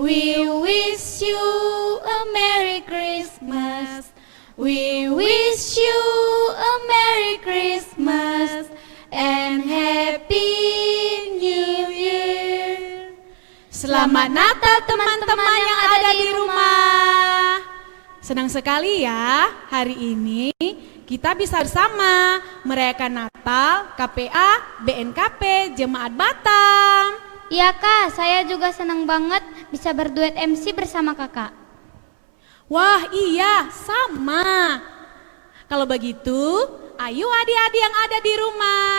We wish you a Merry Christmas. We wish you a Merry Christmas and Happy New Year. Selamat Natal teman-teman yang ada di rumah. Senang sekali ya, hari ini kita bisa bersama merayakan Natal KPA BNKP Jemaat Batam. Iya Kak, saya juga senang banget bisa berduet MC bersama Kakak. Wah iya, sama. Kalau begitu, ayo adik-adik yang ada di rumah,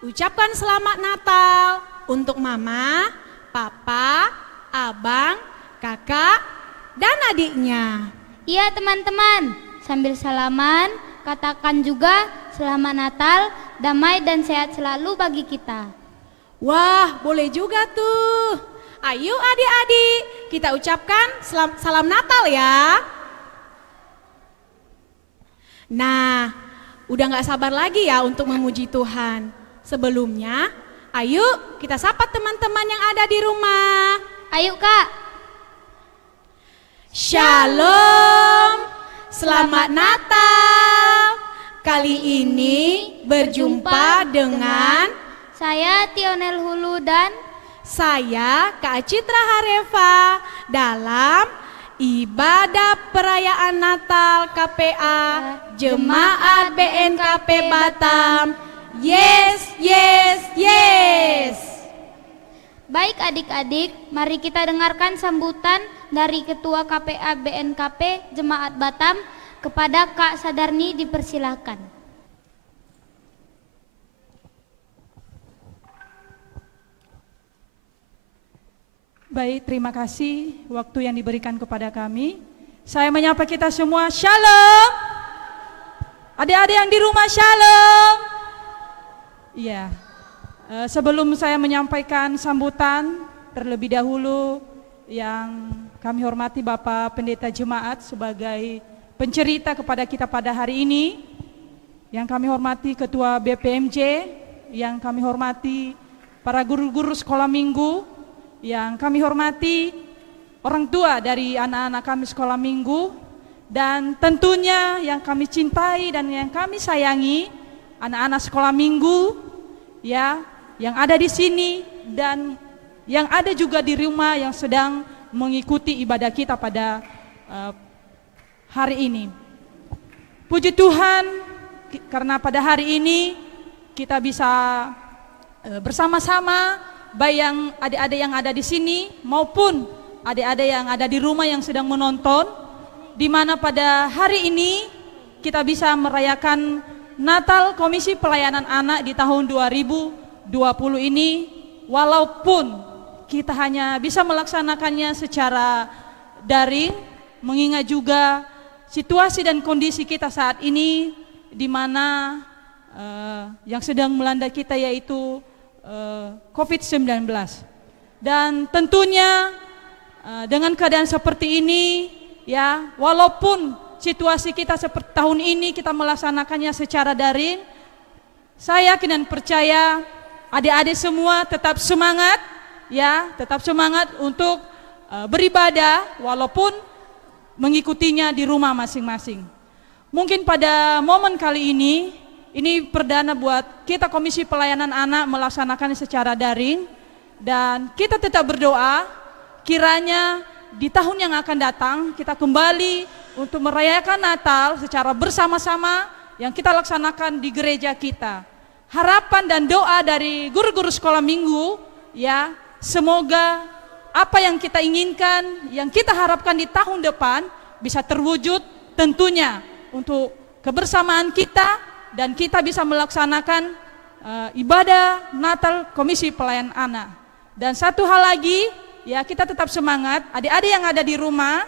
ucapkan selamat Natal untuk Mama, Papa, Abang, Kakak, dan adiknya. Iya teman-teman, sambil salaman, katakan juga selamat Natal, damai dan sehat selalu bagi kita. Wah, boleh juga tuh. Ayo adik-adik, kita ucapkan salam Natal ya. Nah, udah gak sabar lagi ya untuk memuji Tuhan. Sebelumnya, ayo kita sapa teman-teman yang ada di rumah. Ayo Kak. Shalom, selamat Natal. Kali ini berjumpa dengan saya Tionel Hulu dan saya Kak Citra Hareva dalam ibadah perayaan Natal KPA Jemaat BNKP Batam. Yes, yes, yes. Baik adik-adik, mari kita dengarkan sambutan dari Ketua KPA BNKP Jemaat Batam kepada Kak Sadarni, dipersilahkan. Baik, terima kasih waktu yang diberikan kepada kami. Saya menyapa kita semua, Shalom. Adik-adik yang di rumah, Shalom. Iya, sebelum saya menyampaikan sambutan, terlebih dahulu yang kami hormati Bapak Pendeta Jemaat sebagai pencerita kepada kita pada hari ini, yang kami hormati Ketua BPMJ, yang kami hormati para guru-guru sekolah minggu, yang kami hormati orang tua dari anak-anak kami sekolah minggu, dan tentunya yang kami cintai dan yang kami sayangi anak-anak sekolah minggu ya, yang ada di sini dan yang ada juga di rumah yang sedang mengikuti ibadah kita pada hari ini. Puji Tuhan karena pada hari ini kita bisa bersama-sama, baik yang adik-adik yang ada di sini maupun adik-adik yang ada di rumah yang sedang menonton, di mana pada hari ini kita bisa merayakan Natal Komisi Pelayanan Anak di tahun 2020 ini, walaupun kita hanya bisa melaksanakannya secara daring, mengingat juga situasi dan kondisi kita saat ini, di mana yang sedang melanda kita yaitu COVID-19. Dan tentunya dengan keadaan seperti ini ya, walaupun situasi kita seperti tahun ini kita melaksanakannya secara daring, saya yakin dan percaya adik-adik semua tetap semangat ya, tetap semangat untuk beribadah walaupun mengikutinya di rumah masing-masing. Mungkin pada momen kali ini perdana buat kita Komisi Pelayanan Anak melaksanakan secara daring, dan kita tetap berdoa kiranya di tahun yang akan datang kita kembali untuk merayakan Natal secara bersama-sama yang kita laksanakan di gereja kita. Harapan dan doa dari guru-guru sekolah minggu ya, semoga apa yang kita inginkan, yang kita harapkan di tahun depan bisa terwujud, tentunya untuk kebersamaan kita dan kita bisa melaksanakan ibadah Natal Komisi Pelayanan Anak. Dan satu hal lagi ya, kita tetap semangat, adik-adik yang ada di rumah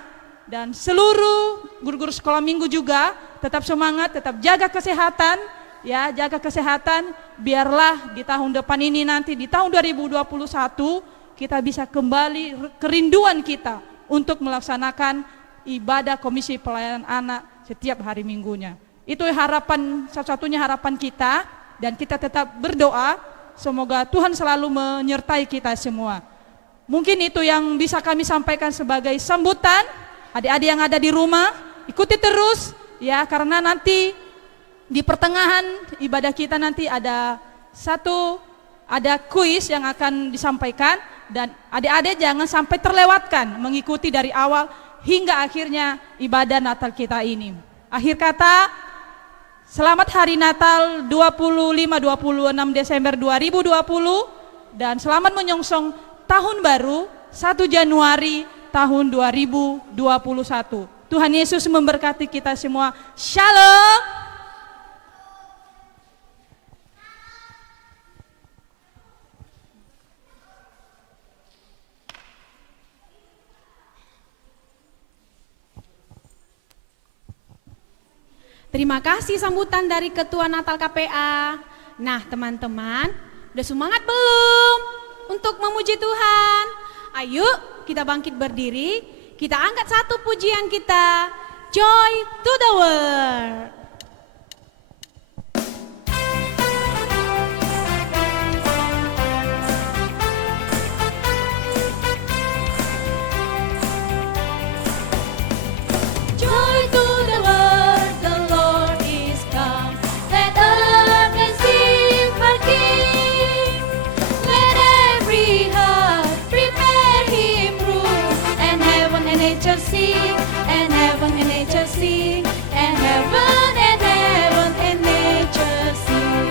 dan seluruh guru-guru sekolah minggu juga tetap semangat, tetap jaga kesehatan ya, jaga kesehatan, biarlah di tahun depan ini nanti di tahun 2021 kita bisa kembali kerinduan kita untuk melaksanakan ibadah Komisi Pelayanan Anak setiap hari minggunya. Itu harapan, satu-satunya harapan kita, dan kita tetap berdoa semoga Tuhan selalu menyertai kita semua. Mungkin itu yang bisa kami sampaikan sebagai sambutan. Adik-adik yang ada di rumah, ikuti terus ya, karena nanti di pertengahan ibadah kita nanti ada kuis yang akan disampaikan, dan adik-adik jangan sampai terlewatkan mengikuti dari awal hingga akhirnya ibadah Natal kita ini. Akhir kata, selamat Hari Natal 25-26 Desember 2020 dan selamat menyongsong Tahun Baru 1 Januari tahun 2021. Tuhan Yesus memberkati kita semua. Shalom. Terima kasih sambutan dari Ketua Natal KPA. Nah teman-teman, udah semangat belum untuk memuji Tuhan? Ayo kita bangkit berdiri, kita angkat satu pujian kita, Joy to the World. Joy to the world, the Lord is come. Let earth and sing her King. Let every heart prepare Him room. And heaven and nature sing, and heaven and nature sing, and heaven and nature sing.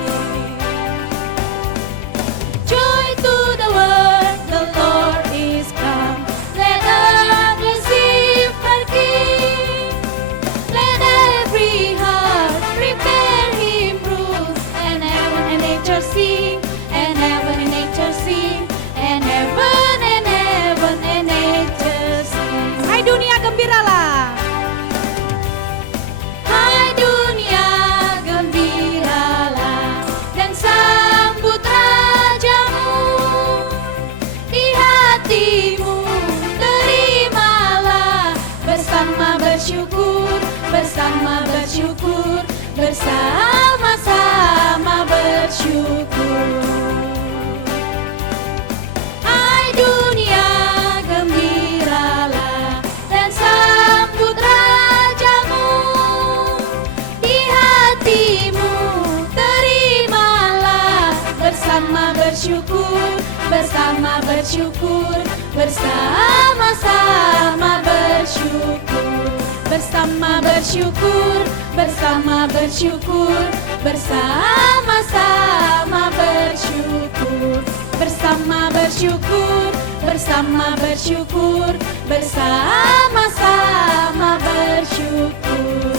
Joy to the world, the Lord is come. Let earth receive her King. Let every heart prepare Him room. And heaven and nature sing, and heaven and nature sing, and heaven and nature sing. Hai dunia gembiralah. Hai dunia gembiralah, dan sambut Rajamu. Di hatimu terimalah, bersama bersyukur, bersama bersyukur, bersama-sama bersyukur. Hai dunia gembiralah, dan sambut Rajamu. Di hatimu terimalah, bersama bersyukur, bersama bersyukur, bersama-sama bersyukur. Bersama bersyukur, bersama bersyukur, bersama-sama bersyukur. Bersama bersyukur, bersama bersyukur, bersama-sama bersyukur.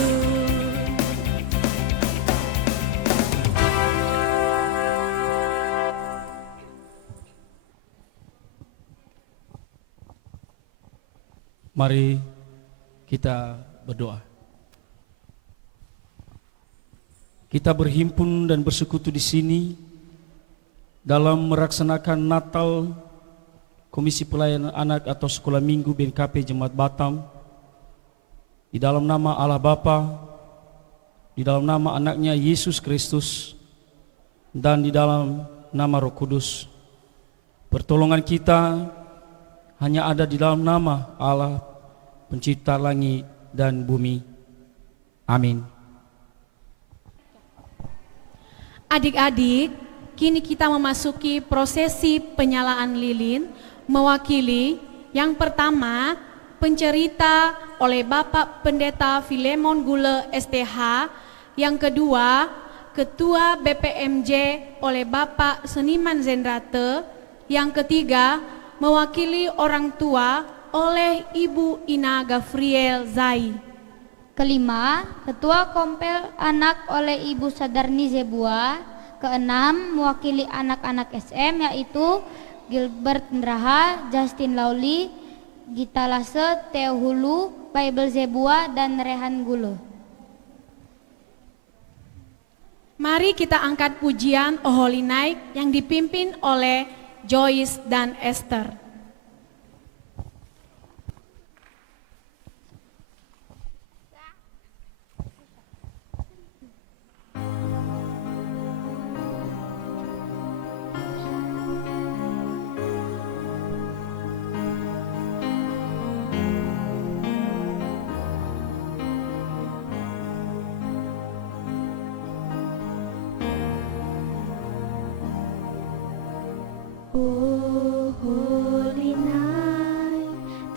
Mari kita berdoa. Kita berhimpun dan bersekutu di sini dalam melaksanakan Natal Komisi Pelayanan Anak atau Sekolah Minggu BNKP Jemaat Batam, di dalam nama Allah Bapa, di dalam nama anaknya Yesus Kristus, dan di dalam nama Roh Kudus. Pertolongan kita hanya ada di dalam nama Allah, Pencipta langit dan bumi. Amin. Adik-adik, kini kita memasuki prosesi penyalaan lilin, mewakili yang pertama pencerita oleh Bapak Pendeta Filemon Gule STH, yang kedua Ketua BPMJ oleh Bapak Seniman Zendrate, yang ketiga mewakili orang tua oleh Ibu Ina Gavriel Zai. Kelima, Ketua Kompel Anak oleh Ibu Sadarni Zebua. Keenam, mewakili anak-anak SM yaitu Gilbert Ndraha, Justin Lauli, Gita Lase, Theo Hulu, Bible Zebua, dan Rehan Gulu. Mari kita angkat pujian O Holy Night yang dipimpin oleh Joyce dan Esther.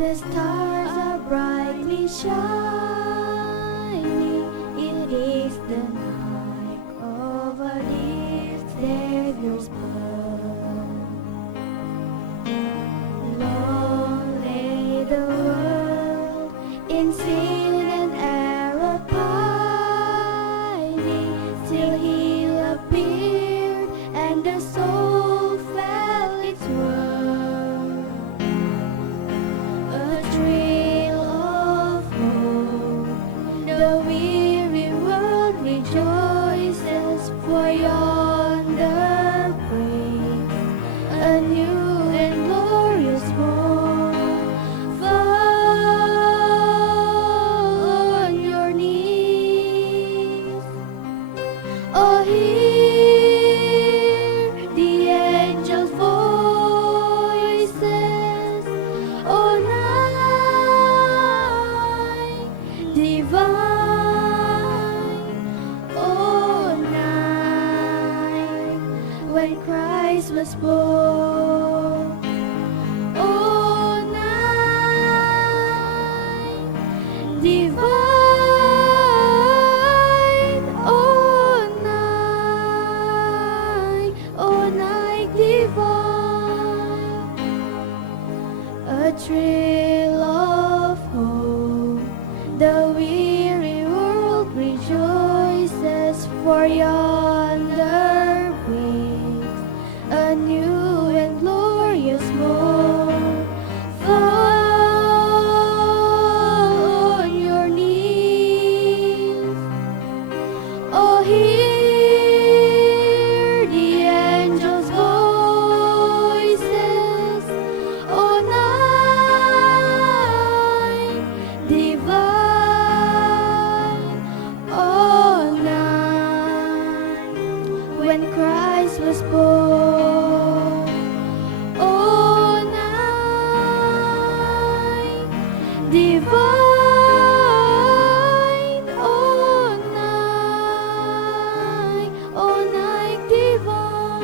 The stars are brightly shining. It is the night of our dear Savior's birth. Long lay the world in sin and error pining, till He appeared and the soul felt its worth. A trail of hope, the weary world rejoices, for yonder breaks a new and glorious morn. Fall on your knees. Oh, hear the angels' voices. Oh, night divine. Oh, night when Christ was born. Oh, night divine. Oh, night divine. A trail of hope, the weary world rejoices, for yonder breaks a new and glorious morn. Fall on your knees. Oh, hear the angels' voices. Oh, night divine. Oh, night when Christ was born. Oh, night divine. Oh, night divine.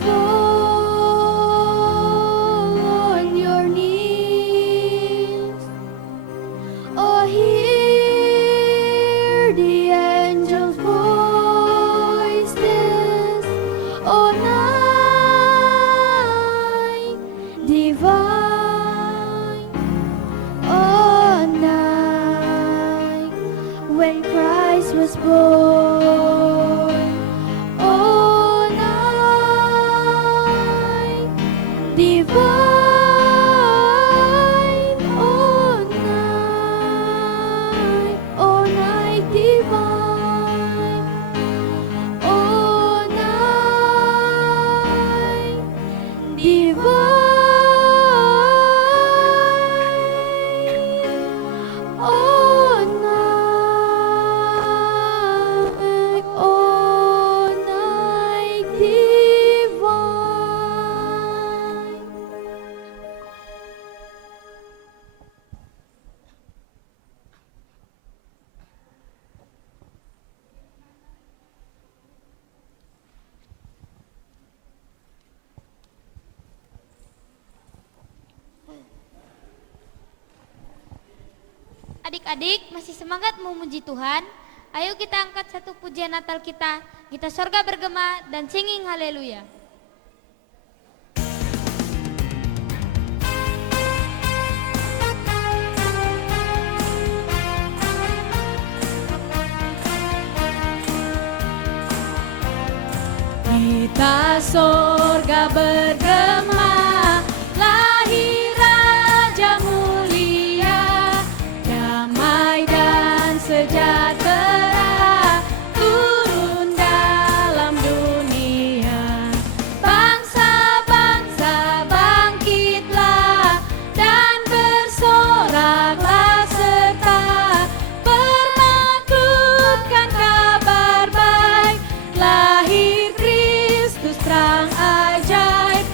Fall on your knees. Oh, hear the angels' voices. Oh, night divine. Oh, night when Christ was born. Oh, night divine. Oh, night divine. Oh, night divine. Oh, night divine. Adik-adik masih semangat memuji Tuhan? Ayo kita angkat satu pujian Natal kita sorga bergema dan singing haleluya. Kita sorga bergema, lahir Raja mulia, damai dan sejahtera turun dalam dunia. Bangsa-bangsa bangkitlah dan bersoraklah serta permaklumkan kabar baik, lahir Kristus terang ajaib.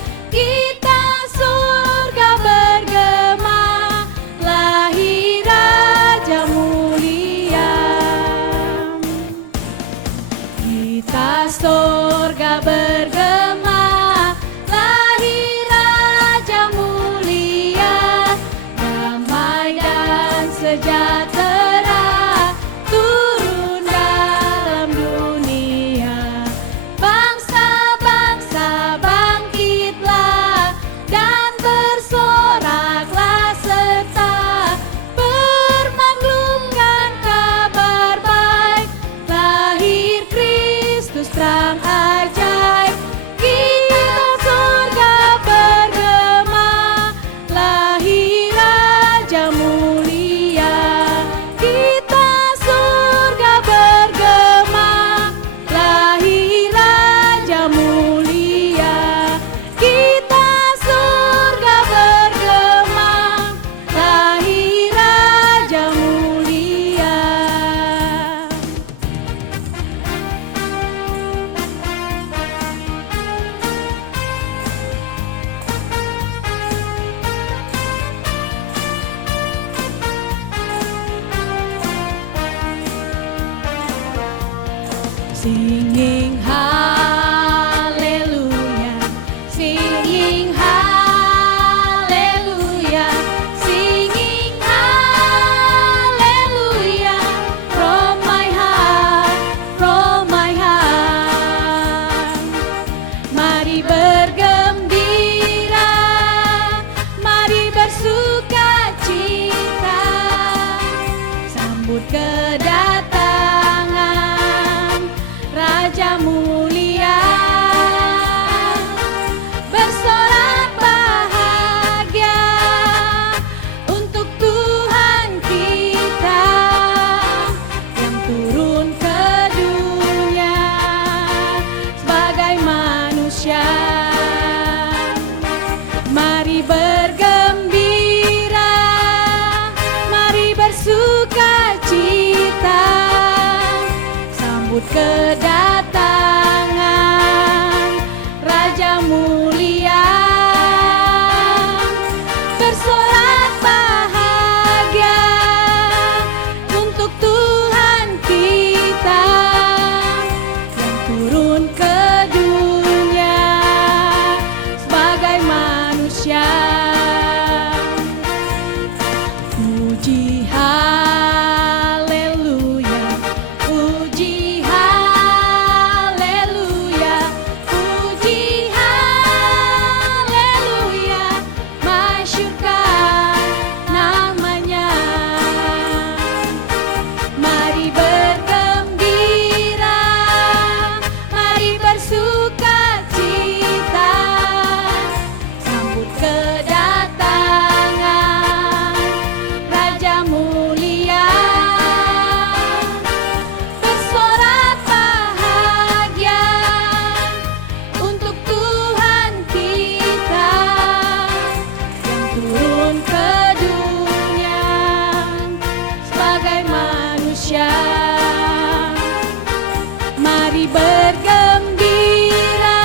Singing hallelujah, singing hallelujah, singing hallelujah from my heart, from my heart. Mari bergembira, mari bersuka cita, sambut kedatangan Raja mulia. Bersorak bahagia untuk Tuhan kita yang turun ke dunia sebagai manusia. Mari bergembira, mari bersuka cita, sambut kedatangan Raja mulia. Bersorak bahagia untuk Tuhan kita yang turun ke dunia sebagai manusia. Puji haleluya, puji haleluya, puji haleluya, masyurkan namanya. Mari bergembira, mari bersuka cita, sambut kedatangan Raja mulia. Bersorak bahagia untuk Tuhan kita yang turun ke dunia sebagai manusia. Mari bergembira,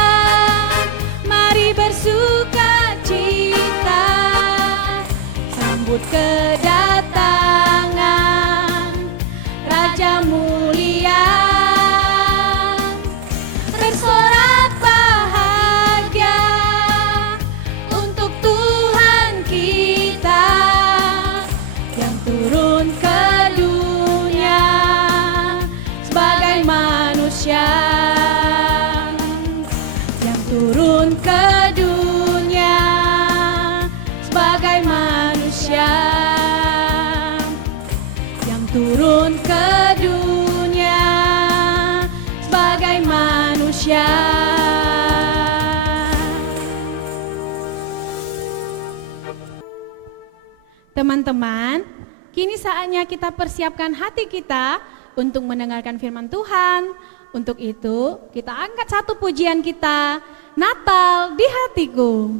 mari bersuka cita, sambut kedatangan Raja mulia. Bersorak bahagia untuk Tuhan kita yang turun ke dunia sebagai manusia, yang turun ke dunia sebagai manusia, yang turun ke dunia sebagai manusia. Teman-teman, kini saatnya kita persiapkan hati kita untuk mendengarkan firman Tuhan. Untuk itu, kita angkat satu pujian kita, Natal di Hatiku.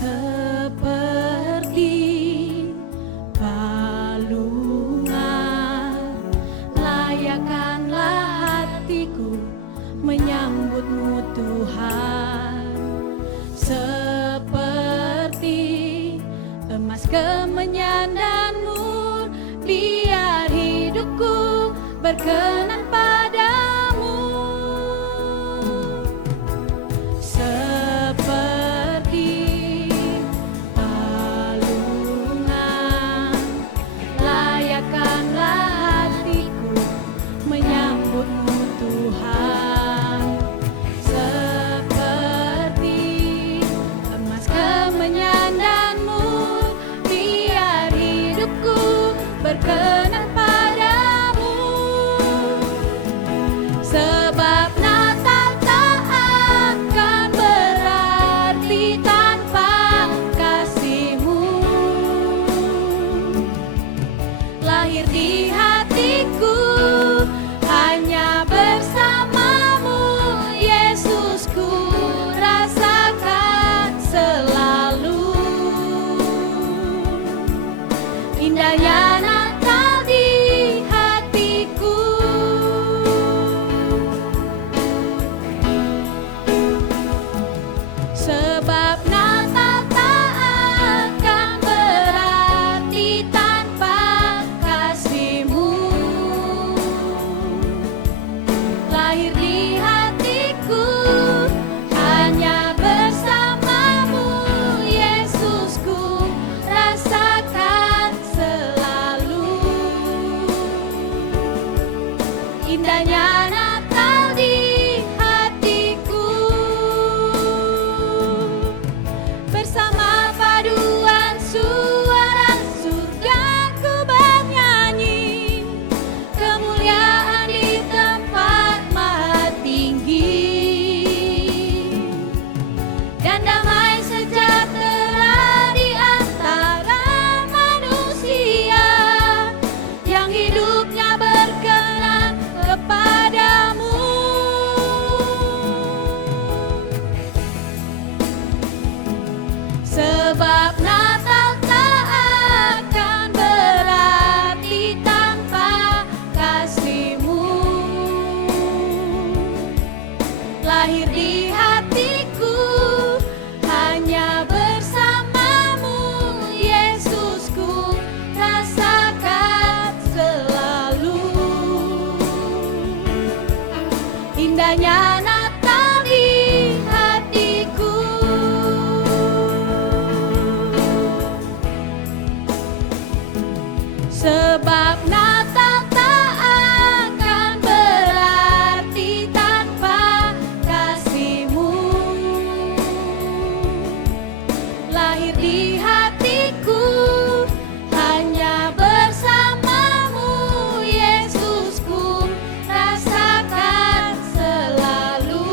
Seperti balungan, layakkanlah hatiku menyambutmu Tuhan. Seperti emas kemenyan dan mur, biar hidupku berkenan padamu. Berkenan padamu. lahir di hatiku, hanya bersamamu Yesusku, rasakan selalu indahnya Natal di hatiku. Bersama paduan suara surga ku bernyanyi, kemuliaan di tempat maha tinggi, dan damai sejahtera di antara manusia yang hidupnya berkenan kepadamu. Sebab Natal tak akan berarti tanpa kasih-Mu. Lahir di hatiku, hanya bersamamu Yesusku, rasakan selalu indahnya Natal di hatiku. Sebab Natal tak akan berarti tanpa kasih-Mu. Lahir di hatiku, hanya bersamamu Yesusku, rasakan selalu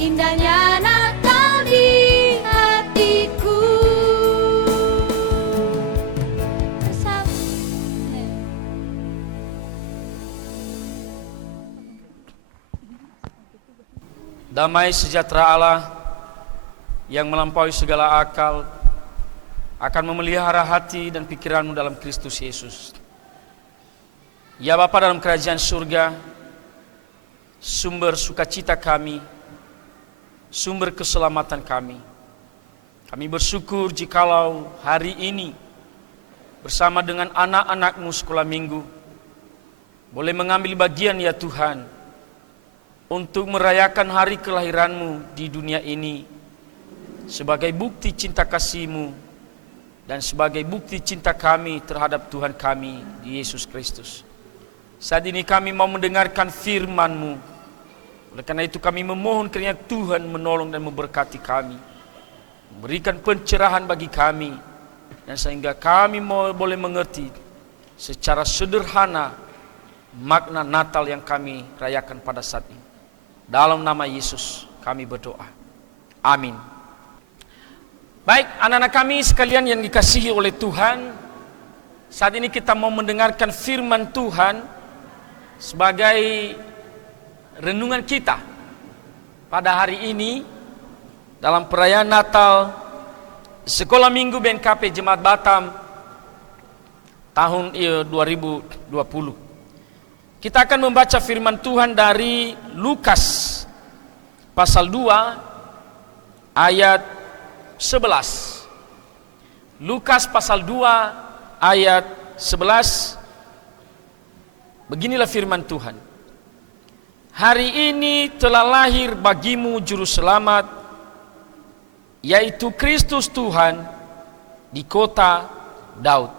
indahnya Natal di hatiku. Damai sejahtera Allah yang melampaui segala akal akan memelihara hati dan pikiranmu dalam Kristus Yesus. Ya Bapa dalam kerajaan surga, sumber sukacita kami, sumber keselamatan kami. Kami bersyukur jikalau hari ini bersama dengan anak-anak-Mu sekolah minggu boleh mengambil bagian ya Tuhan untuk merayakan hari kelahiran-Mu di dunia ini sebagai bukti cinta kasih-Mu dan sebagai bukti cinta kami terhadap Tuhan kami di Yesus Kristus. Saat ini kami mau mendengarkan firman-Mu. Oleh karena itu kami memohon kiranya Tuhan menolong dan memberkati kami, memberikan pencerahan bagi kami, dan sehingga kami boleh mengerti secara sederhana makna Natal yang kami rayakan pada saat ini. Dalam nama Yesus kami berdoa. Amin. Baik, anak-anak kami sekalian yang dikasihi oleh Tuhan, saat ini kita mau mendengarkan firman Tuhan sebagai renungan kita pada hari ini dalam perayaan Natal Sekolah Minggu BNKP Jemaat Batam tahun 2020. Kita akan membaca firman Tuhan dari Lukas pasal 2 ayat 11. Lukas pasal 2 ayat 11. Beginilah firman Tuhan. Hari ini telah lahir bagimu juru selamat, yaitu Kristus Tuhan di kota Daud.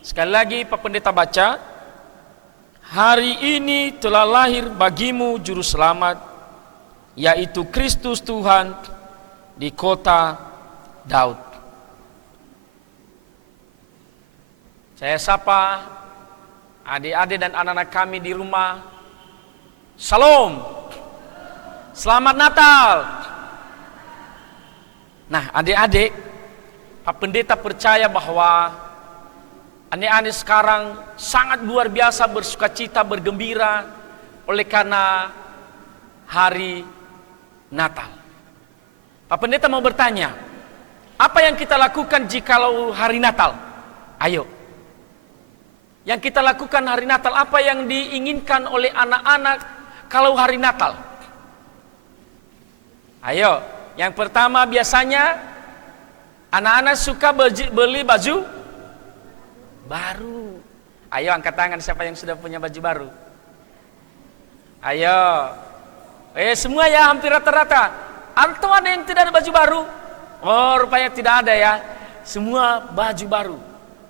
Sekali lagi Pak Pendeta baca. Hari ini telah lahir bagimu juru selamat, yaitu Kristus Tuhan di kota Daud. Saya sapa adik-adik dan anak-anak kami di rumah. Salam. Selamat Natal. Nah, adik-adik, Pak Pendeta percaya bahwa adik-adik sekarang sangat luar biasa bersukacita, bergembira oleh karena hari Natal. Pak Pendeta mau bertanya, apa yang kita lakukan jikalau hari Natal? Ayo. Yang kita lakukan hari Natal, apa yang diinginkan oleh anak-anak kalau hari Natal? Ayo, yang pertama biasanya anak-anak suka beli baju baru. Ayo angkat tangan siapa yang sudah punya baju baru. Ayo. Semua ya, hampir rata-rata. Atau ada yang tidak ada baju baru? Oh, rupanya tidak ada ya. Semua baju baru.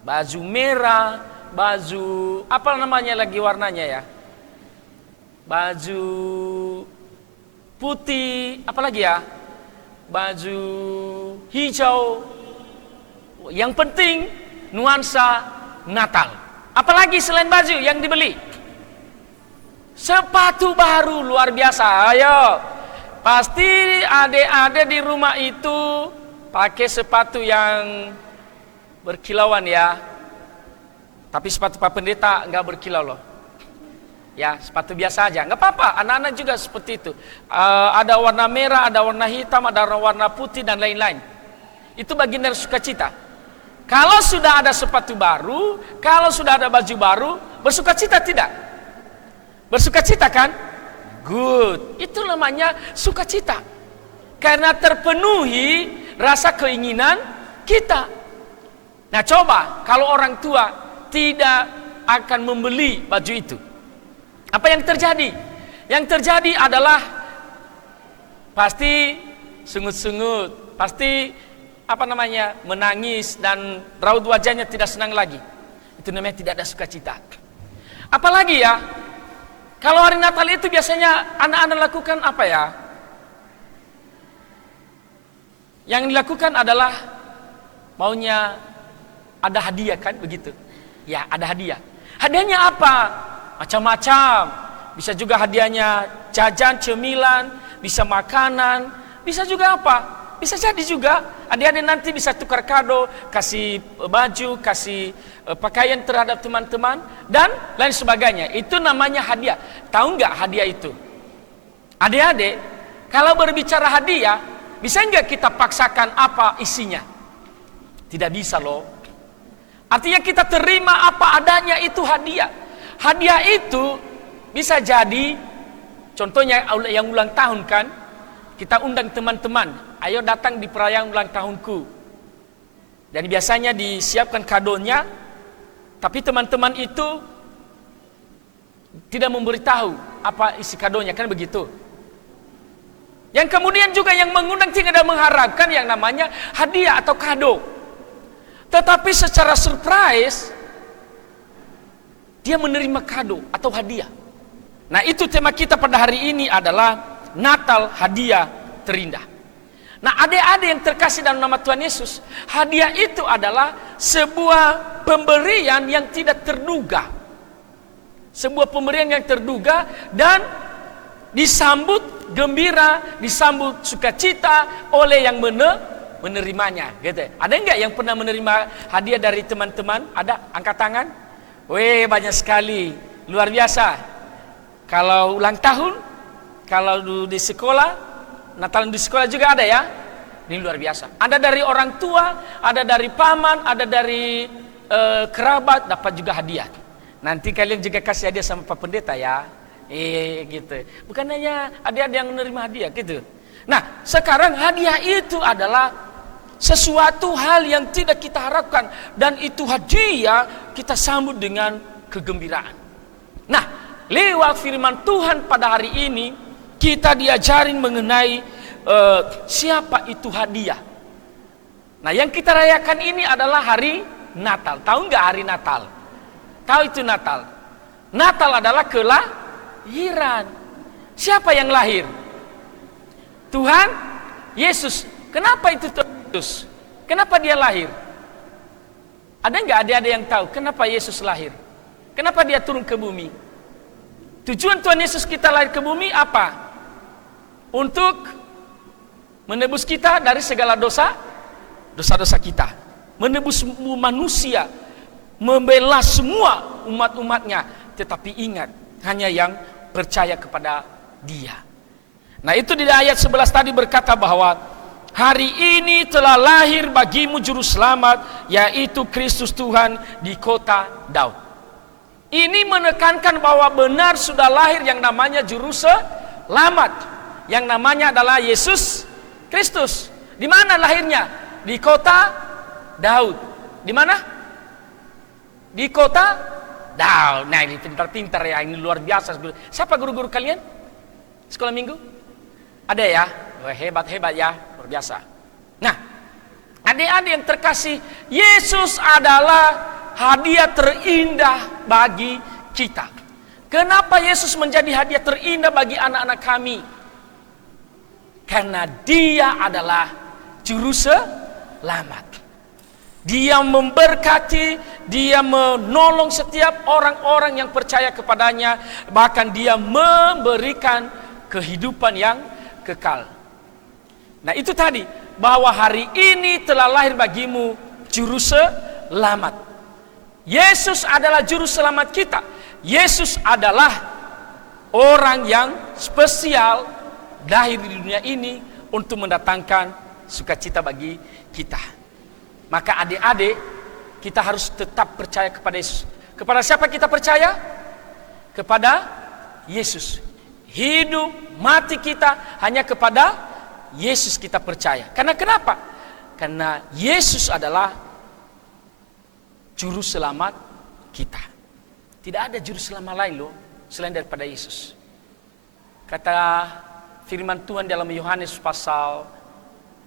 Baju merah, baju apa namanya lagi warnanya ya? Baju putih, apa lagi ya? Baju hijau. Yang penting nuansa Natal. Apalagi selain baju yang dibeli? Sepatu baru luar biasa. Ayo. Pasti adik-adik di rumah itu pakai sepatu yang berkilauan ya. Tapi sepatu Pak Pendeta enggak berkilau loh. Ya, sepatu biasa aja. Enggak apa-apa, anak-anak juga seperti itu. Ada warna merah, ada warna hitam, ada warna putih dan lain-lain. Itu bagian dari sukacita. Kalau sudah ada sepatu baru, kalau sudah ada baju baru, bersukacita tidak? Bersukacita kan? Good. Itu namanya sukacita. Karena terpenuhi rasa keinginan kita. Nah coba, kalau orang tua tidak akan membeli baju itu, apa yang terjadi? Yang terjadi adalah pasti sungut-sungut, pasti menangis dan raut wajahnya tidak senang lagi. Itu namanya tidak ada sukacita. Apalagi ya, kalau hari Natal itu biasanya anak-anak lakukan apa ya? Yang dilakukan adalah maunya ada hadiah kan begitu? Ya, ada hadiah. Hadiahnya apa? Macam-macam. Bisa juga hadiahnya jajan, cemilan, bisa makanan, bisa juga apa? Bisa jadi juga adik-adik nanti bisa tukar kado, kasih baju, kasih pakaian terhadap teman-teman dan lain sebagainya. Itu namanya hadiah. Tahu nggak hadiah itu? Adik-adik, kalau berbicara hadiah, bisa nggak kita paksakan apa isinya? Tidak bisa loh. Artinya kita terima apa adanya, itu hadiah. Hadiah itu bisa jadi, contohnya yang ulang tahun kan, kita undang teman-teman, ayo datang di perayaan ulang tahunku. Dan biasanya disiapkan kadonya, tapi teman-teman itu tidak memberitahu apa isi kadonya, kan begitu. Yang kemudian juga yang mengundang tidak mengharapkan yang namanya hadiah atau kado. Tetapi secara surprise, dia menerima kado atau hadiah. Nah itu tema kita pada hari ini adalah Natal, hadiah terindah. Nah adik-adik yang terkasih dalam nama Tuhan Yesus, hadiah itu adalah sebuah pemberian yang tidak terduga. Sebuah pemberian yang terduga dan disambut gembira, disambut sukacita oleh yang menerimanya. Gitu. Ada enggak yang pernah menerima hadiah dari teman-teman? Ada? Angkat tangan. Weh, banyak sekali. Luar biasa. Kalau ulang tahun, kalau di sekolah, Natal di sekolah juga ada ya. Ini luar biasa. Ada dari orang tua, ada dari paman, ada dari kerabat, dapat juga hadiah. Nanti kalian juga kasih hadiah sama Pak Pendeta ya. Gitu. Bukan hanya adik-adik yang menerima hadiah gitu. Nah, sekarang hadiah itu adalah sesuatu hal yang tidak kita harapkan, dan itu hadiah kita sambut dengan kegembiraan. Nah, lewat firman Tuhan pada hari ini kita diajarin mengenai siapa itu hadiah. Nah, yang kita rayakan ini adalah hari Natal. Tahu nggak hari Natal? Tahu itu Natal? Natal adalah kelahiran. Siapa yang lahir? Tuhan Yesus. Kenapa itu Tuhan Yesus? Kenapa dia lahir? Ada nggak adik-adik yang tahu kenapa Yesus lahir? Kenapa dia turun ke bumi? Tujuan Tuhan Yesus kita lahir ke bumi apa? Untuk menebus kita dari segala dosa-dosa kita. Menebus manusia, membela semua umat-umatnya. Tetapi ingat, hanya yang percaya kepada Dia. Nah itu di ayat 11 tadi berkata bahwa hari ini telah lahir bagimu juru selamat, yaitu Kristus Tuhan di kota Daud. Ini menekankan bahwa benar sudah lahir yang namanya juru selamat, yang namanya adalah Yesus Kristus. Di mana lahirnya? Di kota Daud. Di mana? Di kota Nah ini pintar-pintar ya, ini luar biasa. Siapa guru-guru kalian? Sekolah minggu? Ada ya? Wah, hebat-hebat ya, luar biasa. Nah, adik-adik yang terkasih, Yesus adalah hadiah terindah bagi kita. Kenapa Yesus menjadi hadiah terindah bagi anak-anak kami? Karena Dia adalah juru selamat. Dia memberkati, Dia menolong setiap orang-orang yang percaya kepadanya. Bahkan Dia memberikan kehidupan yang kekal. Nah itu tadi, bahwa hari ini telah lahir bagimu juru selamat. Yesus adalah juru selamat kita. Yesus adalah orang yang spesial lahir di dunia ini untuk mendatangkan sukacita bagi kita. Maka adik-adik, kita harus tetap percaya kepada Yesus. Kepada siapa kita percaya? Kepada Yesus. Hidup, mati kita hanya kepada Yesus kita percaya. Karena kenapa? Karena Yesus adalah juru selamat kita. Tidak ada juru selamat lain loh selain daripada Yesus. Kata firman Tuhan dalam Yohanes pasal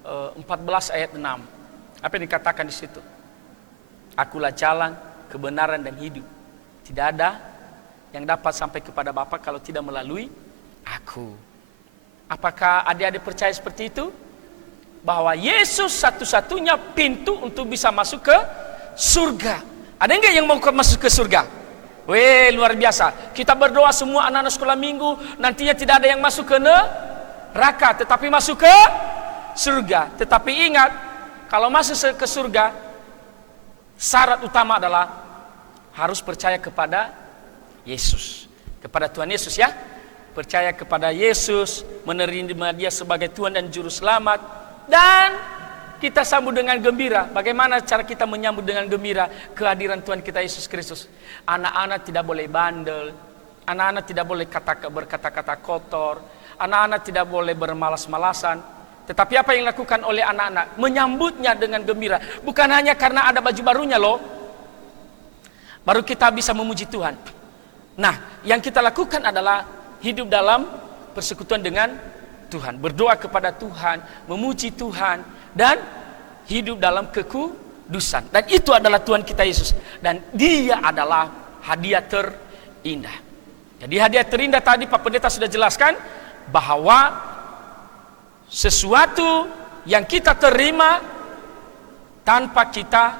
14 ayat 6. Apa yang dikatakan di situ? Akulah jalan, kebenaran dan hidup. Tidak ada yang dapat sampai kepada Bapa kalau tidak melalui aku. Apakah adik-adik percaya seperti itu? Bahwa Yesus satu-satunya pintu untuk bisa masuk ke surga. Ada enggak yang mau masuk ke surga? Weh, luar biasa. Kita berdoa semua anak-anak sekolah minggu, nantinya tidak ada yang masuk ke neraka, tetapi masuk ke surga. Tetapi ingat, kalau masuk ke surga, syarat utama adalah harus percaya kepada Yesus. Kepada Tuhan Yesus ya. Percaya kepada Yesus, menerima Dia sebagai Tuhan dan Juru Selamat. Dan kita sambut dengan gembira. Bagaimana cara kita menyambut dengan gembira kehadiran Tuhan kita Yesus Kristus? Anak-anak tidak boleh bandel. Anak-anak tidak boleh berkata-kata kotor. Anak-anak tidak boleh bermalas-malasan. Tetapi apa yang dilakukan oleh anak-anak? Menyambutnya dengan gembira. Bukan hanya karena ada baju barunya loh. Baru kita bisa memuji Tuhan. Nah, yang kita lakukan adalah hidup dalam persekutuan dengan Tuhan. Berdoa kepada Tuhan, memuji Tuhan. Dan hidup dalam kekudusan. Dan itu adalah Tuhan kita Yesus. Dan Dia adalah hadiah terindah. Jadi hadiah terindah tadi Pak Pendeta sudah jelaskan. Bahwa sesuatu yang kita terima tanpa kita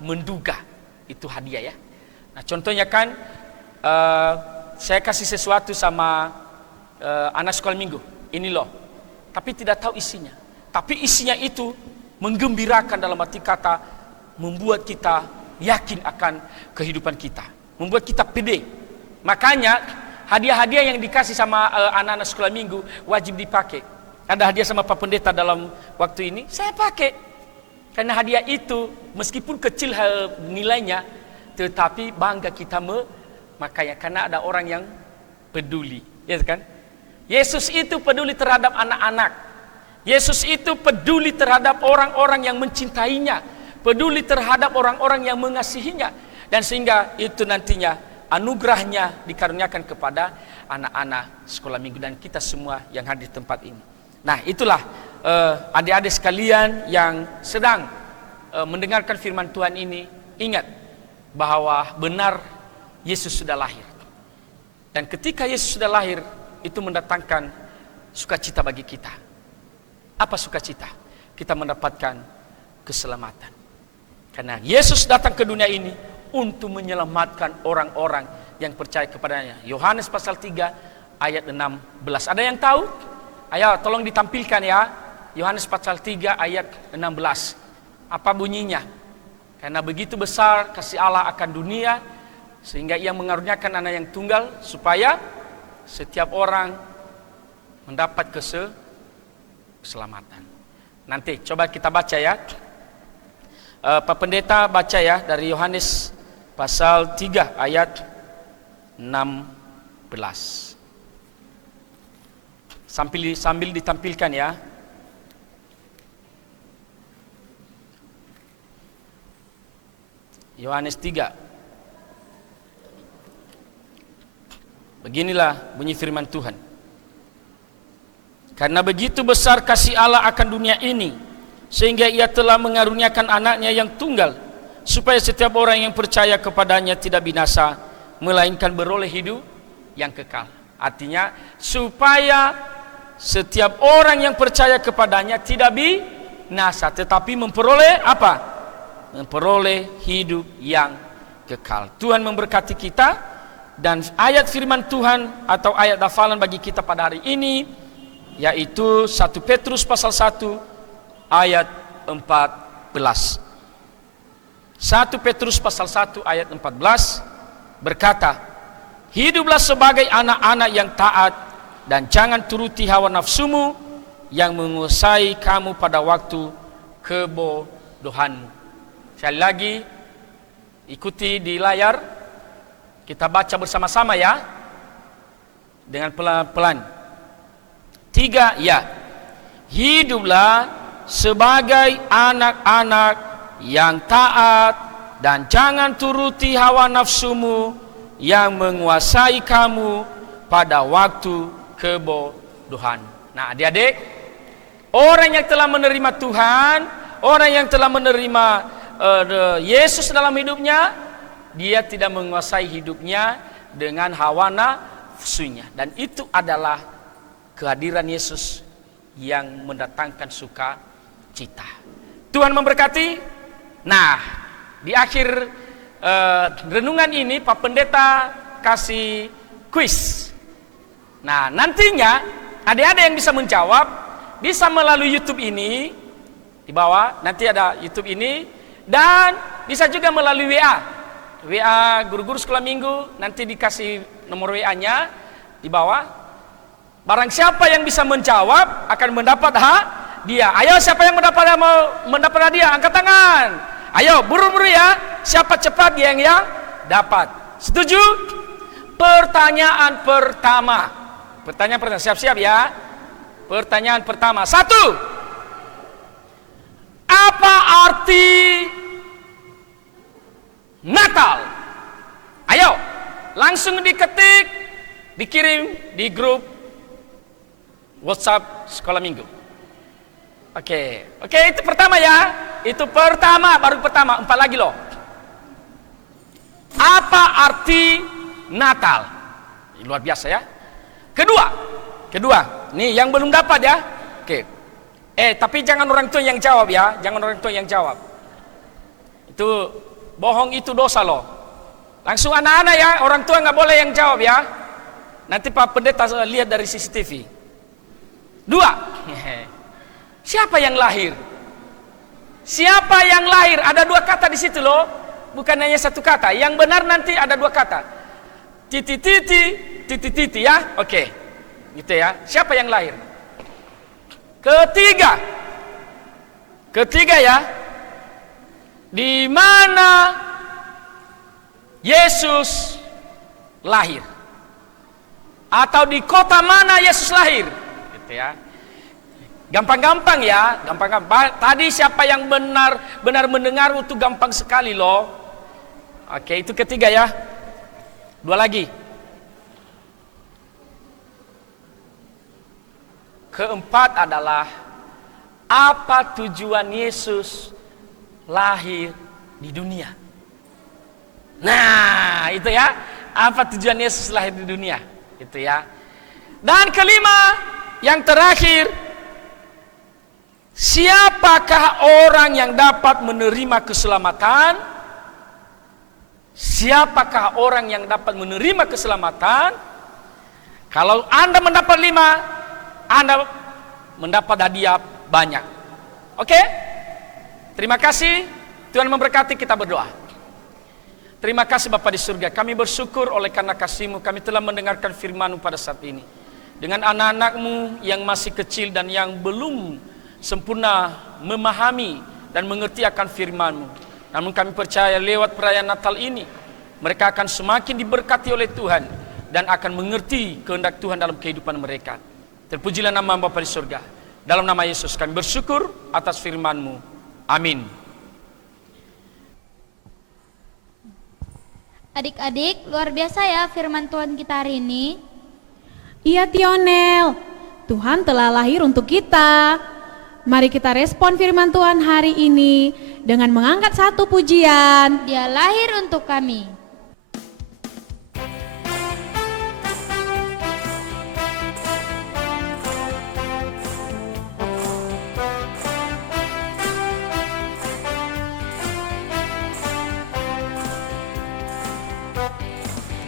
menduga, itu hadiah ya. Nah contohnya kan saya kasih sesuatu sama anak sekolah minggu, ini loh, tapi tidak tahu isinya. Tapi isinya itu menggembirakan, dalam arti kata membuat kita yakin akan kehidupan kita, membuat kita pede. Makanya hadiah-hadiah yang dikasih sama anak-anak sekolah minggu wajib dipakai. Ada hadiah sama Pak Pendeta dalam waktu ini, saya pakai. Karena hadiah itu meskipun kecil nilainya, tetapi bangga kita memakainya. Karena ada orang yang peduli, ya kan? Yesus itu peduli terhadap anak-anak. Yesus itu peduli terhadap orang-orang yang mencintainya, peduli terhadap orang-orang yang mengasihinya. Dan sehingga itu nantinya anugerahnya dikaruniakan kepada anak-anak sekolah minggu dan kita semua yang hadir di tempat ini. Nah itulah adik-adik sekalian yang sedang mendengarkan firman Tuhan ini, ingat bahwa benar Yesus sudah lahir. Dan ketika Yesus sudah lahir, itu mendatangkan sukacita bagi kita. Apa sukacita? Kita mendapatkan keselamatan. Karena Yesus datang ke dunia ini untuk menyelamatkan orang-orang yang percaya kepadanya. Yohanes pasal 3 ayat 16. Ada yang tahu? Ayo tolong ditampilkan ya. Yohanes pasal 3 ayat 16. Apa bunyinya? Karena begitu besar kasih Allah akan dunia, sehingga Ia mengaruniakan anak yang tunggal, supaya setiap orang mendapat keselamatan. Nanti coba kita baca ya. Pak Pendeta baca ya dari Yohanes pasal 3 ayat 16. Sambil ditampilkan ya. Yohanes 3 Beginilah bunyi firman Tuhan. Karena begitu besar kasih Allah akan dunia ini, sehingga ia telah mengaruniakan anaknya yang tunggal, supaya setiap orang yang percaya kepadanya tidak binasa, melainkan beroleh hidup yang kekal. Artinya supaya setiap orang yang percaya kepadanya tidak binasa, tetapi memperoleh apa? Memperoleh hidup yang kekal. Tuhan memberkati kita, dan ayat firman Tuhan atau ayat hafalan bagi kita pada hari ini yaitu 1 Petrus pasal 1 ayat 14. 1 Petrus pasal 1 ayat 14 berkata, hiduplah sebagai anak-anak yang taat dan jangan turuti hawa nafsumu yang menguasai kamu pada waktu kebodohanmu. Sekali lagi, ikuti di layar, kita baca bersama-sama ya, dengan pelan-pelan. 3, ya. Hiduplah sebagai anak-anak yang taat dan jangan turuti hawa nafsumu yang menguasai kamu pada waktu kebodohan. Nah, adik-adik, orang yang telah menerima Tuhan, orang yang telah menerima Yesus dalam hidupnya, dia tidak menguasai hidupnya dengan hawa nafsunya, dan itu adalah kehadiran Yesus yang mendatangkan sukacita. Tuhan memberkati. Nah, di akhir renungan ini Pak Pendeta kasih kuis. Nah, nantinya adik-adik yang bisa menjawab bisa melalui YouTube ini, di bawah nanti ada YouTube ini, dan bisa juga melalui WA guru-guru sekolah minggu, nanti dikasih nomor WA-nya di bawah. Barang siapa yang bisa menjawab akan mendapat hadiah. Ayo, siapa yang mau mendapat hadiah? Angkat tangan. Ayo, buru-buru ya. Siapa cepat yang dapat. Setuju? Pertanyaan pertama. Siap-siap ya. Pertanyaan pertama. 1. Apa arti Natal? Ayo, langsung diketik, dikirim di grup WhatsApp sekolah minggu. Oke, itu pertama ya. Itu pertama, baru pertama. 4 lagi loh. Apa arti Natal? Luar biasa ya. Kedua. Nih yang belum dapat ya. Oke. Tapi jangan orang tua yang jawab ya. Jangan orang tua yang jawab. Itu bohong, itu dosa loh. Langsung anak-anak ya. Orang tua nggak boleh yang jawab ya. Nanti Pak Pendeta lihat dari CCTV. 2. Siapa yang lahir? Siapa yang lahir? Ada 2 kata di situ loh. Bukan hanya 1 kata. Yang benar nanti ada 2 kata. Titi ya. Oke. Gitu ya. Siapa yang lahir? Ketiga ya. Di mana Yesus lahir? Atau di kota mana Yesus lahir? Gitu ya. Gampang-gampang ya, gampang-gampang. Tadi siapa yang benar mendengar itu gampang sekali loh. Oke, itu ketiga ya. 2 lagi. Keempat adalah apa tujuan Yesus lahir di dunia? Nah, itu ya. Apa tujuan Yesus lahir di dunia? Itu ya. Dan kelima, yang terakhir, siapakah orang yang dapat menerima keselamatan? Siapakah orang yang dapat menerima keselamatan? Kalau Anda mendapat 5, Anda mendapat hadiah banyak. Oke? Terima kasih. Tuhan memberkati, kita berdoa. Terima kasih Bapa di surga. Kami bersyukur oleh karena kasih-Mu kami telah mendengarkan firman-Mu pada saat ini. Dengan anak-anak-Mu yang masih kecil dan yang belum sempurna memahami dan mengerti akan firman-Mu. Namun kami percaya lewat perayaan Natal ini mereka akan semakin diberkati oleh Tuhan dan akan mengerti kehendak Tuhan dalam kehidupan mereka. Terpujilah nama Bapa di surga. Dalam nama Yesus kami bersyukur atas firman-Mu. Amin. Adik-adik, luar biasa ya firman Tuhan kita hari ini. Iya Tionel, Tuhan telah lahir untuk kita. Mari kita respon firman Tuhan hari ini dengan mengangkat satu pujian. Dia lahir untuk kami.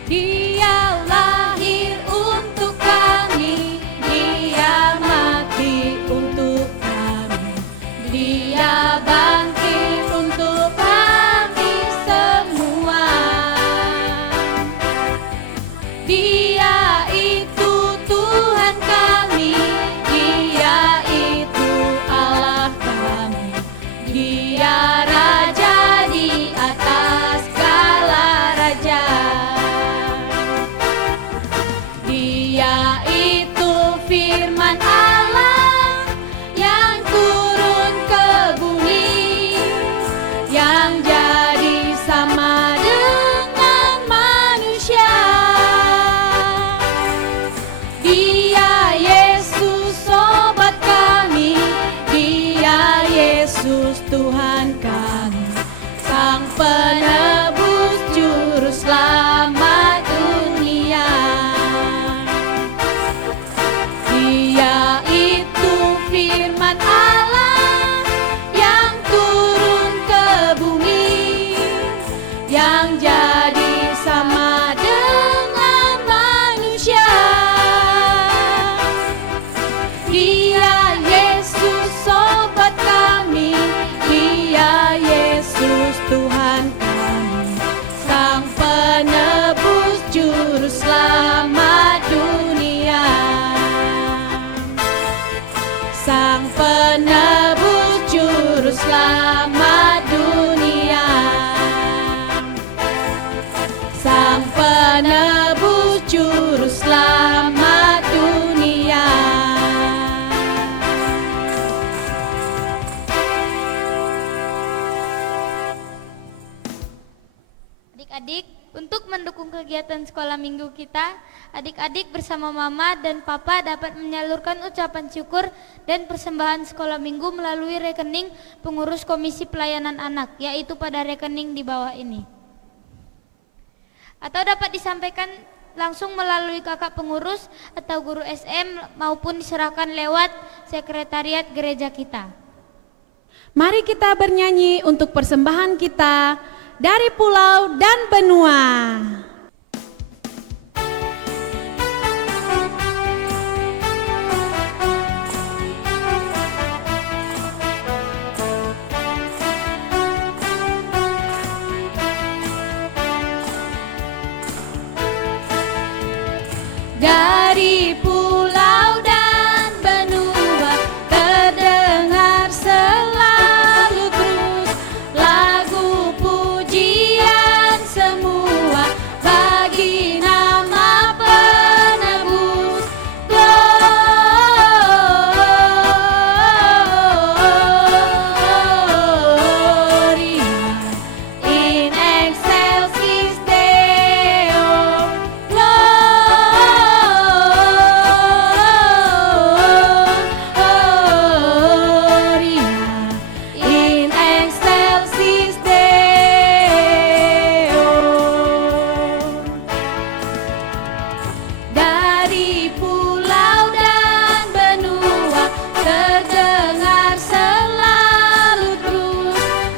Dia lahir untuk kami, Dia mati untuk kami, Dia bangkit untuk kami semua. Dia itu Tuhan kami, Dia itu Allah kami, Dia Raja di atas segala raja. Dia itu firman Allah yang turun ke bumi, yang jadi sama dengan manusia. Dia Yesus sobat kami, Dia Yesus Tuhan kami, Sang penebus juru selamat dunia. Dia itu firman Allah yang turun ke bumi, yang jadi sama dengan manusia. Dia Yesus sobat kami, Dia Yesus Tuhan kami, Sang penebus juru selamat dunia. Sang penebus juru selamat dunia. Sang penebus juru selamat dunia. Adik-adik, untuk mendukung kegiatan sekolah minggu kita, adik-adik bersama mama dan papa dapat menyalurkan ucapan syukur dan persembahan sekolah minggu melalui rekening pengurus Komisi Pelayanan Anak, yaitu pada rekening di bawah ini. Atau dapat disampaikan langsung melalui kakak pengurus atau guru SM maupun diserahkan lewat sekretariat gereja kita. Mari kita bernyanyi untuk persembahan kita dari pulau dan benua. Dari pulau dan benua terdengar selalu terus lagu pujian semua bagi nama penebus. Gloria in excelsis Deo. Gloria in excelsis Deo. Dari pulau dan benua terdengar selalu terus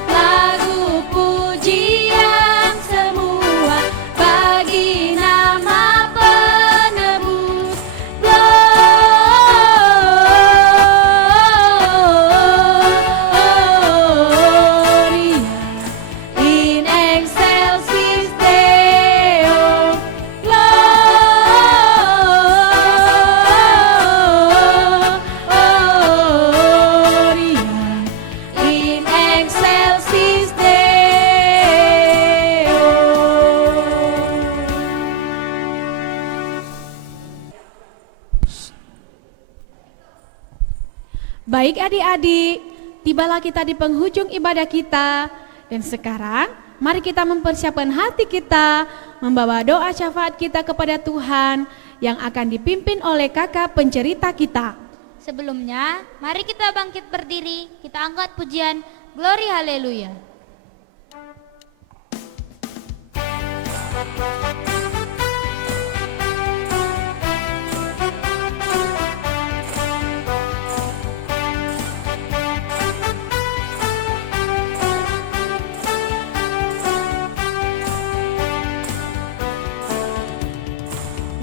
lagu pujian semua bagi nama penebus. Gloria in excelsis Deo. Gloria in excelsis Deo. Baik adik-adik, tibalah kita di penghujung ibadah kita. Dan sekarang mari kita mempersiapkan hati kita, membawa doa syafaat kita kepada Tuhan yang akan dipimpin oleh kakak pencerita kita. Sebelumnya, mari kita bangkit berdiri, kita angkat pujian Glory Haleluya.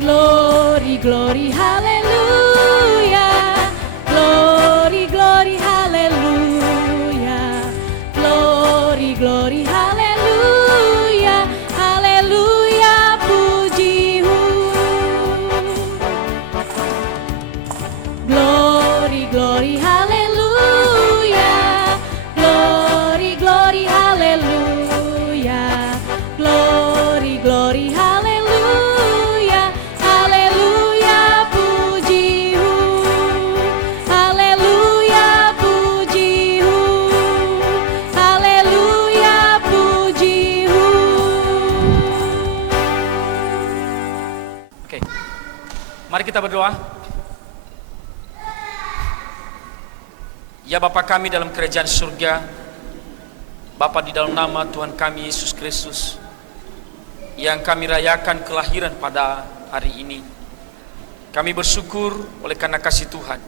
Glory, glory, hallelujah. Glory, glory, hallelujah. Glory, glory, hallelujah. Hallelujah, pujihu. Glory, glory, hallelujah. Glory, glory, hallelujah. Glory, glory, hallelujah. Mari kita berdoa. Ya Bapa kami dalam kerajaan surga, Bapa di dalam nama Tuhan kami Yesus Kristus yang kami rayakan kelahiran pada hari ini, kami bersyukur oleh karena kasih Tuhan.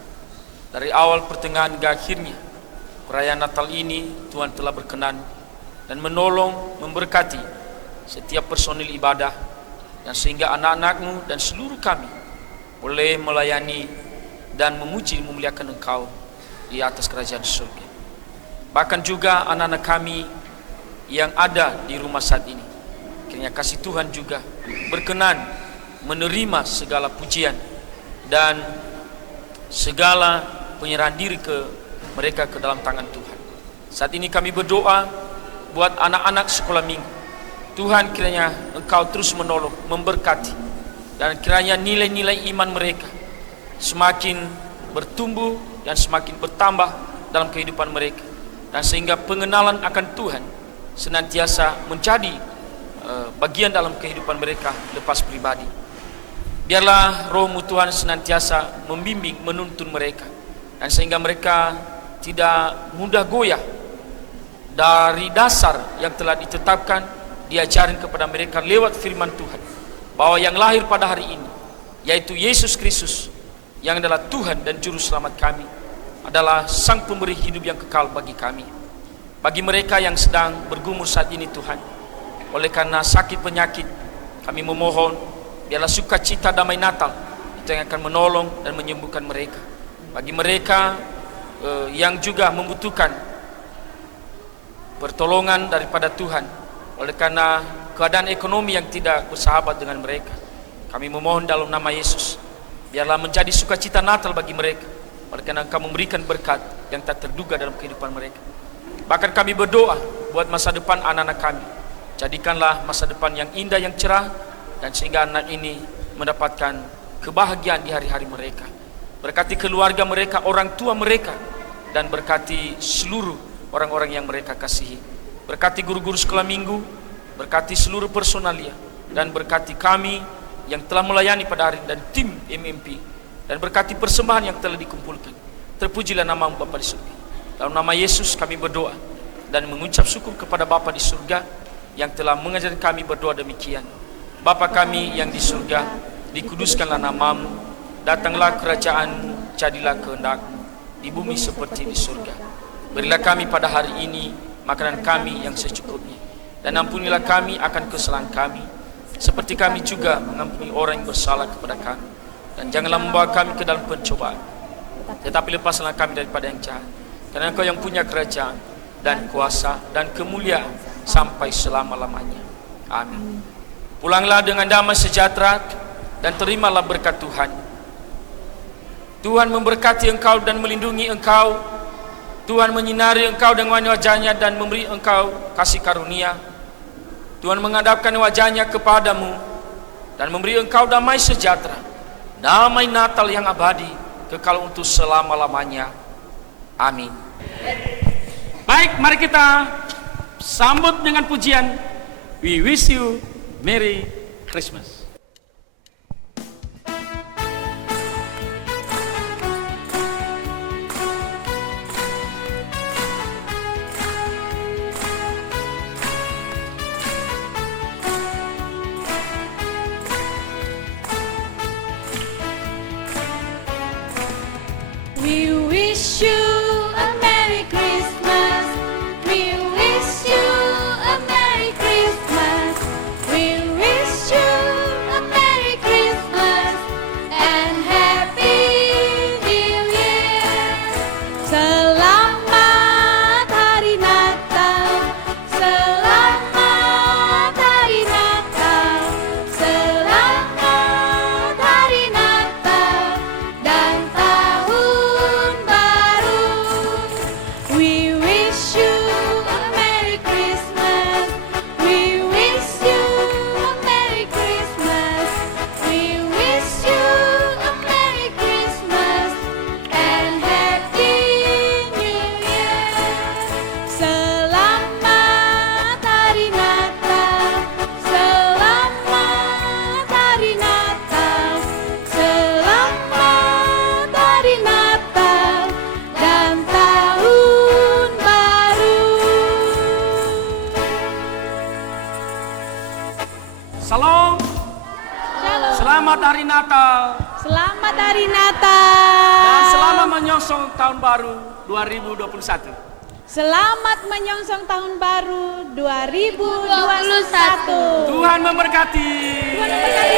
Dari awal pertengahan hingga akhirnya perayaan Natal ini Tuhan telah berkenan dan menolong, memberkati setiap personil ibadah, dan sehingga anak-anak-Mu dan seluruh kami boleh melayani dan memuji memuliakan Engkau di atas kerajaan surga. Bahkan juga anak-anak kami yang ada di rumah saat ini, kiranya kasih Tuhan juga berkenan menerima segala pujian dan segala penyerahan diri mereka ke dalam tangan Tuhan. Saat ini kami berdoa buat anak-anak sekolah minggu. Tuhan kiranya Engkau terus menolong, memberkati, dan kiranya nilai-nilai iman mereka semakin bertumbuh dan semakin bertambah dalam kehidupan mereka, dan sehingga pengenalan akan Tuhan senantiasa menjadi bagian dalam kehidupan mereka lepas pribadi. Biarlah Roh-Mu Tuhan senantiasa membimbing, menuntun mereka, dan sehingga mereka tidak mudah goyah dari dasar yang telah ditetapkan, diajarin kepada mereka lewat firman Tuhan, bahwa yang lahir pada hari ini, yaitu Yesus Kristus, yang adalah Tuhan dan Juru Selamat kami, adalah Sang Pemberi hidup yang kekal bagi kami. Bagi mereka yang sedang bergumul saat ini Tuhan, oleh karena sakit penyakit, kami memohon, biarlah sukacita damai Natal itu yang akan menolong dan menyembuhkan mereka. Bagi mereka yang juga membutuhkan pertolongan daripada Tuhan, oleh karena keadaan ekonomi yang tidak bersahabat dengan mereka, kami memohon dalam nama Yesus, biarlah menjadi sukacita Natal bagi mereka, oleh karena Engkau memberikan berkat yang tak terduga dalam kehidupan mereka. Bahkan kami berdoa buat masa depan anak-anak kami, jadikanlah masa depan yang indah, yang cerah, dan sehingga anak ini mendapatkan kebahagiaan di hari-hari mereka. Berkati keluarga mereka, orang tua mereka, dan berkati seluruh orang-orang yang mereka kasihi. Berkati guru-guru sekolah minggu, berkati seluruh personalia, dan berkati kami yang telah melayani pada hari ini dan tim MMP, dan berkati persembahan yang telah dikumpulkan. Terpujilah nama-Mu Bapa di surga. Dalam nama Yesus kami berdoa dan mengucap syukur kepada Bapa di surga yang telah mengajarkan kami berdoa demikian. Bapa kami yang di surga, dikuduskanlah nama-Mu, datanglah kerajaan-Mu, jadilah kehendak-Mu di bumi seperti di surga. Berilah kami pada hari ini makanan kami yang secukupnya, dan ampunilah kami akan kesalahan kami, seperti kami juga mengampuni orang yang bersalah kepada kami. Dan janganlah membawa kami ke dalam pencobaan, tetapi lepaslah kami daripada yang jahat. Karena Engkau yang punya kerajaan dan kuasa dan kemuliaan sampai selama-lamanya. Amin. Pulanglah dengan damai sejahtera dan terimalah berkat Tuhan. Tuhan memberkati engkau dan melindungi engkau. Tuhan menyinari engkau dengan wajah-Nya dan memberi engkau kasih karunia. Tuhan menghadapkan wajah-Nya kepadamu dan memberi engkau damai sejahtera, damai Natal yang abadi, kekal untuk selama-lamanya. Amin. Baik, mari kita sambut dengan pujian We Wish You Merry Christmas. We wish you a Merry Christmas. We wish you a Merry Christmas. We wish you a Merry Christmas and Happy New Year. Selamat Hari Natal. Selamat Hari Natal. Selamat Hari Natal dan tahun baru. We wish you a Merry Christmas. We wish you a Merry Christmas. We wish you a Merry Christmas and Happy New Year. Selamat Hari Natal. Selamat Hari Natal. Selamat Hari Natal dan tahun baru. Salam. Selamat Hari Natal Selamat Hari Natal. dan selamat menyongsong tahun baru 2021. Selamat menyongsong tahun baru 2021. Tuhan memberkati. Tuhan memberkati.